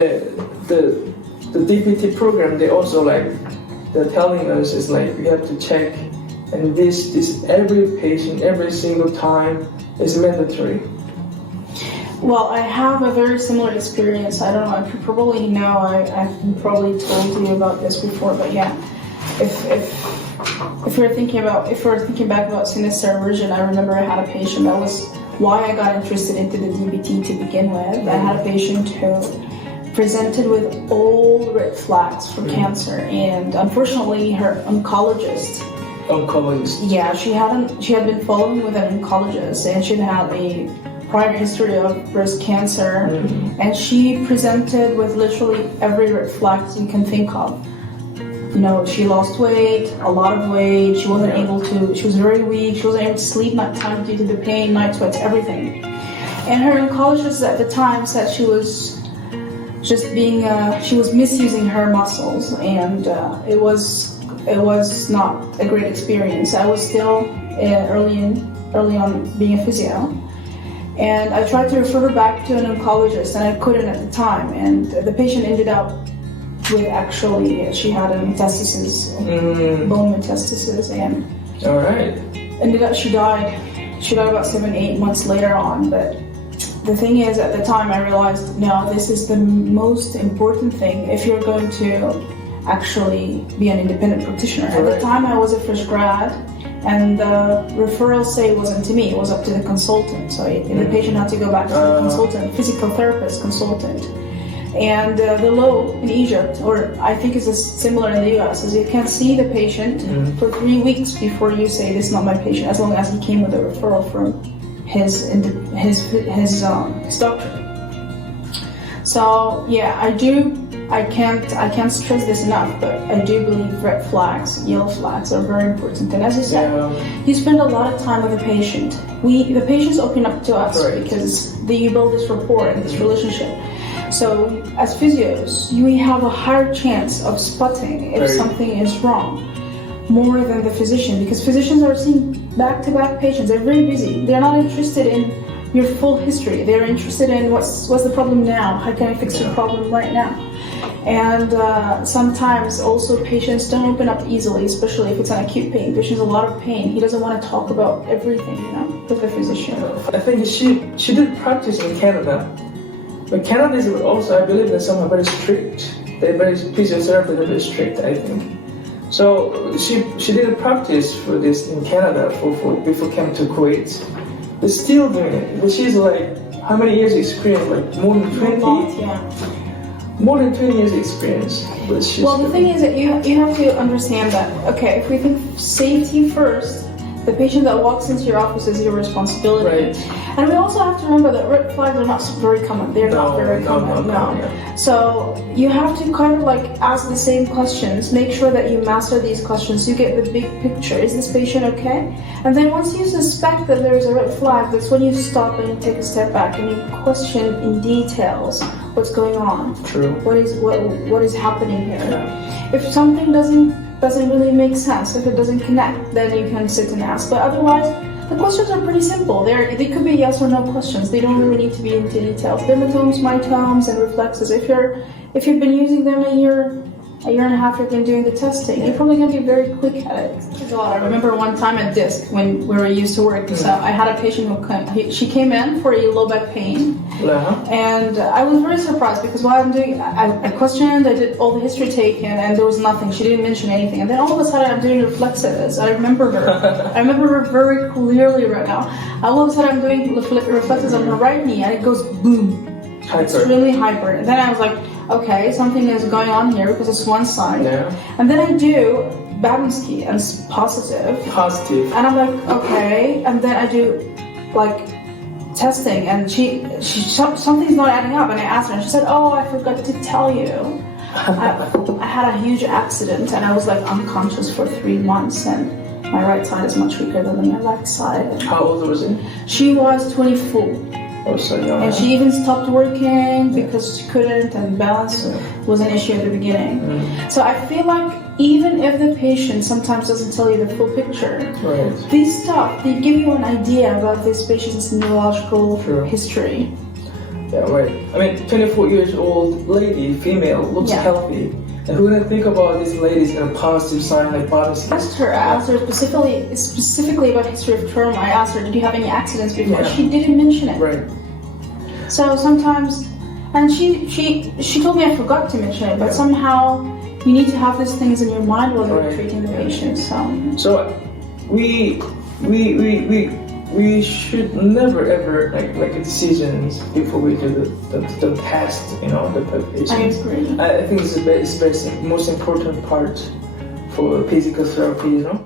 The DPT program, they also they're telling us is we have to check, and this every patient, every single time is mandatory. Well, I have a very similar experience. I don't know if you probably know. I've probably told you about this before, but yeah, if we're thinking back about sinister aversion, I remember I had a patient. That was why I got interested into the DBT to begin with. I had a patient who presented with all red flags for cancer, and unfortunately, her oncologist. Yeah, she had been following with an oncologist, and she'd had a prior history of breast cancer, and she presented with literally every red flag you can think of. You know, she lost weight, a lot of weight, she wasn't able to, she was very weak, she wasn't able to sleep nighttime due to the pain, night sweats, everything. And her oncologist at the time said she was just being, she was misusing her muscles, and it was not a great experience. I was still early on being a physio. And I tried to refer her back to an oncologist, and I couldn't at the time. And the patient ended up with she had a metastasis, bone metastasis, and ended up she died. She died about 7-8 months later on. But the thing is, at the time, I realized, no, this is the most important thing if you're going to actually be an independent practitioner. At the time, I was a fresh grad, and the referral say wasn't to me, it was up to the consultant. So the patient had to go back to the consultant, physical therapist consultant. And the law in Egypt, or I think it's similar in the US, is you can see the patient for 3 weeks before you say this is not my patient, as long as he came with a referral from his doctor. So yeah, I can't stress this enough, but I do believe red flags, yellow flags are very important. And as you said, you spend a lot of time with the patient. The patients open up to us because you build this rapport and this relationship. So as physios, we have a higher chance of spotting if something is wrong, more than the physician, because physicians are seeing back-to-back patients. They're very busy. They're not interested in your full history. They're interested in what's the problem now? How can I fix your problem right now? And sometimes also patients don't open up easily, especially if it's an acute pain. Patient's a lot of pain. He doesn't want to talk about everything, with the physician. I think she did practice in Canada. But Canada is also, I believe, that some are very strict. Physiotherapy are very strict, I think. So she did a practice for this in Canada before came to Kuwait. They're still doing it. But she's how many years experience? More than 20? More than 20 years experience. Well, the thing is that you have to understand that, okay, if we think safety first, the patient that walks into your office is your responsibility. And we also have to remember that red flags are not very common. They're not very common. So you have to kind of ask the same questions. Make sure that you master these questions. You get the big picture. Is this patient okay? And then once you suspect that there is a red flag, that's when you stop and you take a step back and you question in details what's going on. What is happening here? If something doesn't really make sense, if it doesn't connect, then you can sit and ask. But otherwise, the questions are pretty simple. They could be yes or no questions. They don't really need to be into details. Dermatomes, mitomes, and reflexes. If you've been using them a year and a half, you've been doing the testing, you're probably going to be very quick at it. I remember one time at DISC when we were used to work. So I had a patient she came in for a low back pain. And I was very surprised because while I'm doing, I questioned, I did all the history taken, and there was nothing. She didn't mention anything. And then all of a sudden I'm doing reflexes. I remember her. I remember her very clearly right now. All of a sudden I'm doing reflexes on her right knee, and it goes boom. It's really hyper. And then I was like, okay, something is going on here because it's one side. And then I do Babinski, and it's positive. And I'm like, okay. And then I do testing, and she something's not adding up. And I asked her, and she said, oh, I forgot to tell you. I had a huge accident, and I was unconscious for 3 months, and my right side is much weaker than my left side. How old was she? She was 24. Oh, so young. And she even stopped working because she couldn't, and balance was an issue at the beginning. So I feel even if the patient sometimes doesn't tell you the full picture, this stuff, they give you an idea about this patient's neurological history. Yeah, right. I mean, 24 years old lady, female, looks Yeah. healthy. And who gonna think about this lady's in a positive sign like body I asked her. I asked her specifically about history of trauma. I asked her, "Did you have any accidents before?" Yeah. She didn't mention it. Right. So sometimes, and she told me I forgot to mention it, but Yeah. somehow you need to have these things in your mind while you're Right. treating the Yeah. patient. So we should never ever make decisions before we do the test, you know, the patient. I agree. I think it's the most important part for physical therapy, you know.